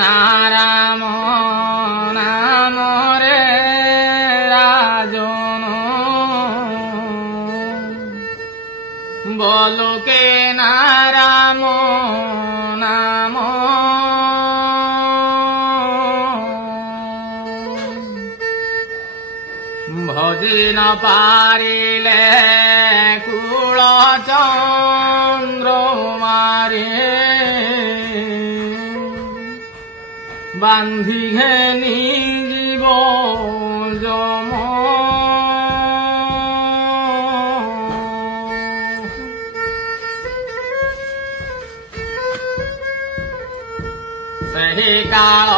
নারাম নামরে রাজন বলকে নারাম নাম ভজি ন পারিলে কুল চন্দ্র মারে বান্ধি ঘেনি জীব যম ସେହି କାଳ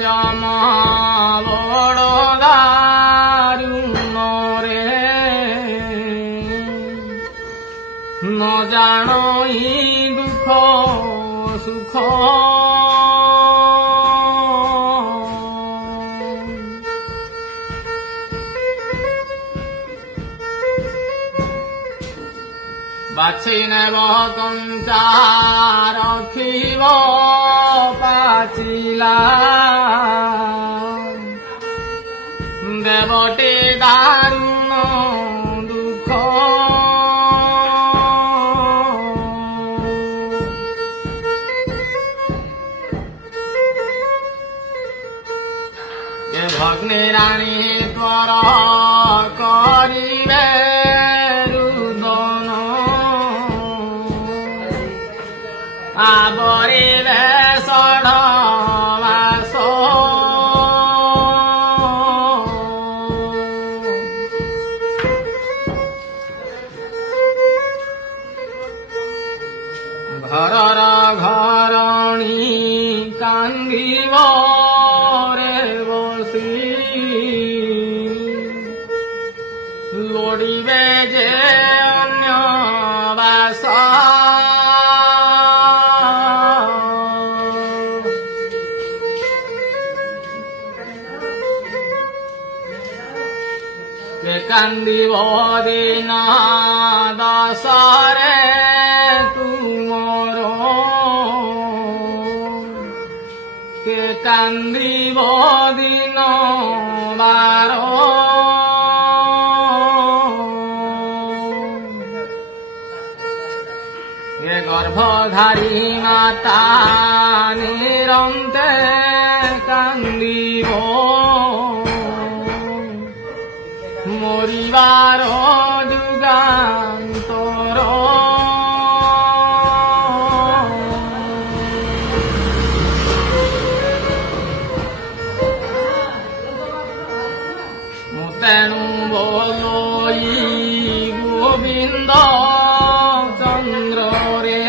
ଯମ ବଡ଼ ଦାରୁଣରେ ନ ଜାଣଇ ଦୁଃଖ ସୁଖ ବାଛି ନେବ କଞ୍ଚା ରଖିବ ପାଚିଲା ଦେବଟି ଦାରୁଣ ଦୁଃଖ ଏ ଭଗ୍ନି ରାଣୀ ତ୍ୱର କରିବେ আবরিলে ষড়বাস ঘরর ঘরণী কান্দিব রে বসি লোড়িবে যে অন্য বাস কান্দিব দিন দশরে তুমর কে কান্দিব দিন বার এ গর্ভধারী মাতা নিরন্তে কান্দিব মরিবার যুগান্তর তেণু বলই গোবিন্দ চন্দ্র রে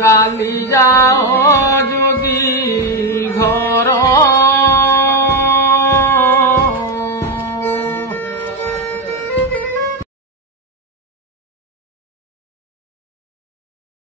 কালি যাও